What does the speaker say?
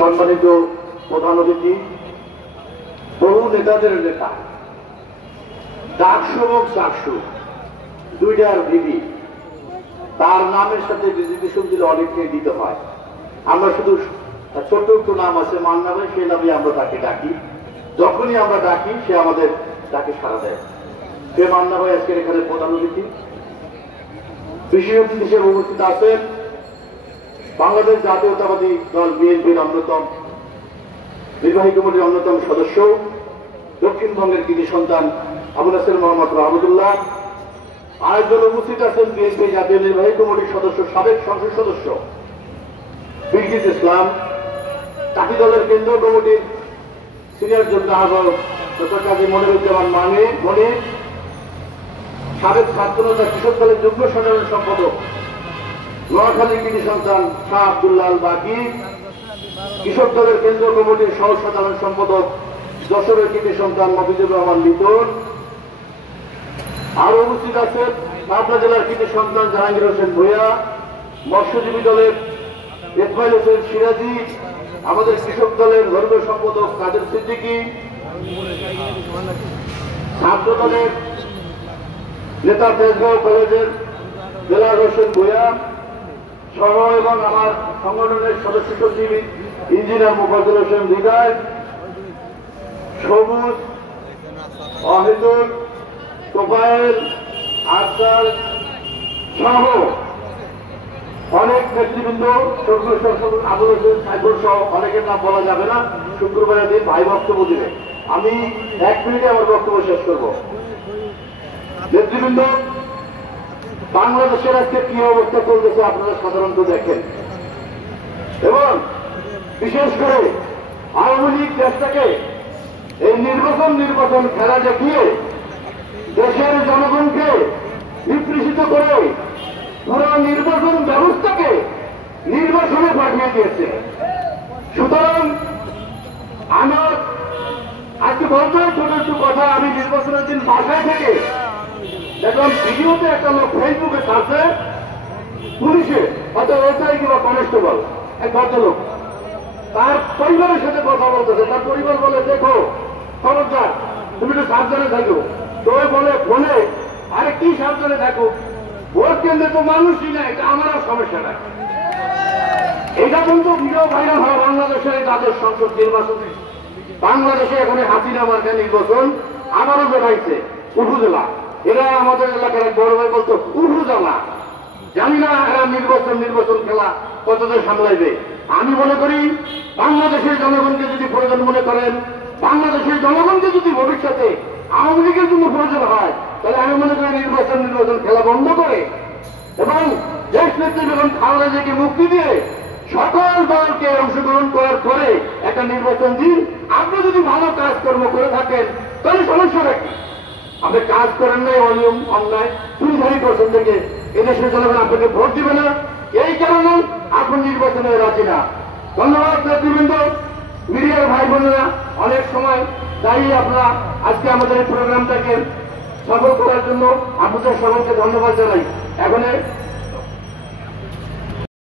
সম্মানিত প্রধান অতিথি, বহু নেতাদের নেতা, ডাকসু এবং চাকসু দুইটার বিধি, তার নামের সাথে রেজিস্ট্রেশন দিলে অনেককে দিতে হয়। আমরা শুধু ছোট্ট একটু নাম আছে মান্না ভাই, সেই নামে আমরা তাকে ডাকি। যখনই আমরা ডাকি সে আমাদের ডাকে সাড়া দেয়। সে মান্না ভাই আজকের এখানে প্রধান অতিথি। বিশেষ অতিথি হিসেবে উপস্থিত আছেন বাংলাদেশ জাতীয়তাবাদী দল বিএনপির অন্যতম নির্বাহী কমিটির অন্যতম সদস্য, দক্ষিণবঙ্গের কৃতি সন্তান আবুল হাসেন মোহাম্মদ মাহমুদুল্লাহ। আরেকজন উপস্থিত আছেন বিএনপি জাতীয় নির্বাহী কমিটির সদস্য, সাবেক সংসদ সদস্য বিলকিস ইসলাম, কাকি দলের কেন্দ্রীয় কমিটির সিনিয়র যোদ্ধা আহ্বায়ক ডক্টর কাজী মনিরুজ্জামান মনির, সাবেক ছাত্রনেতা কৃষক দলের যুগ্ম সাধারণ সম্পাদক নোয়াখালীর কৃতি সন্তান শাহ আব্দুল্লাহ আল বাকি, কৃষক দলের কেন্দ্রীয় কমিটির সহ সাধারণ সম্পাদক যশোরের কৃতি সন্তান মফিজুর রহমান লিটন। আরো উপস্থিত আছেন পাবনা জেলার কৃতি সন্তান জাহাঙ্গীর হোসেন ভূঁইয়া, মৎস্যজীবী দলের ইসমাইল হোসেন সিরাজি, আমাদের কৃষক দলের ধর্মীয় সম্পাদক কাদের সিদ্দিকী, ছাত্র দলের নেতা তেজগাঁও কলেজের বেলাল হোসেন ভূঁইয়া সহ এবং আমার সংগঠনের সদস্য সচিব ইঞ্জিনিয়ার মুফাজ্জল হোসেন হৃদয়, সবুজ, অহেতুল, তোফায়েল, আফজাল সহ অনেক নেতৃবৃন্দ, আবুল হোসেন সাইফুল সহ অনেকের নাম বলা যাবে না, শুক্রবারের দিন ভাই বক্তব্য দিবে। আমি 1 মিনিটে আমার বক্তব্য শেষ করব। নেতৃবৃন্দ, বাংলাদেশের আজকে কি অবস্থা চলতেছে আপনারা সাধারণত দেখেন, এবং বিশেষ করে আওয়ামী লীগ দেশটাকে এই নির্বাচন খেলা দেখিয়ে দেশের জনগণকে বিভ্রান্ত করে পুরো নির্বাচন ব্যবস্থাকে নির্বাচনে পাঠিয়ে দিয়েছে। সুতরাং আমার আজকে বলতে ছোট একটু কথা, আমি নির্বাচনের দিন বাসায় থেকে দেখলাম ভিডিওতে একটা লোক ফেসবুকে ছাড়ছে, পুলিশে হয়তো এসআই কিংবা কনস্টেবল এক ভদ্রলোক তার পরিবারের সাথে কথা বলতেছে। তার পরিবার বলে, দেখো খবরদার তুমি একটু সাবধানে থাকো। তো বলে ফোনে, আরে কি সাবধানে থাকো, ভোট কেন্দ্রে তো মানুষই নাই, এটা আমারও সমস্যা নাই। এটা কিন্তু ভিডিও ভাইরাল হয় বাংলাদেশের দ্বাদশ সংসদ নির্বাচনে। বাংলাদেশে এখন হাসিনা মার্কা নির্বাচন আবারও দেখাইছে উপজেলা। এরা আমাদের এলাকার এক বড় ভাই বলতো উপজেলা, জানি না এরা নির্বাচন খেলা কতদিন সামলাইবে। আমি মনে করি বাংলাদেশের জনগণকে যদি প্রয়োজন মনে করেন, বাংলাদেশের জনগণকে যদি ভবিষ্যতে আওয়ামী লীগের জন্য প্রয়োজন হয়, তাহলে আমি মনে করি নির্বাচন খেলা বন্ধ করে এবং দেশ নেত্রী বেগম খালেদা জিয়াকে মুক্তি দিয়ে সকল দলকে অংশগ্রহণ করার পরে একটা নির্বাচন দিন। আপনি যদি ভালো কাজকর্ম করে থাকেন তাহলে সমস্যা রাখি, আপনি কাজ করেন নাই, অনিয়ম অন্যায় চুরিধারি করছেন থেকে এদেশের জনগণ আপনাকে ভোট দিবে না, এই কারণে আপনি নির্বাচনে রাজি না। ধন্যবাদ নেতৃবৃন্দ, মিডিয়ার ভাই বোনেরা, অনেক সময় দাঁড়িয়ে আপনারা আজকে আমাদের এই প্রোগ্রামটাকে সফল করার জন্য আপনাদের সকলকে ধন্যবাদ জানাই। এখন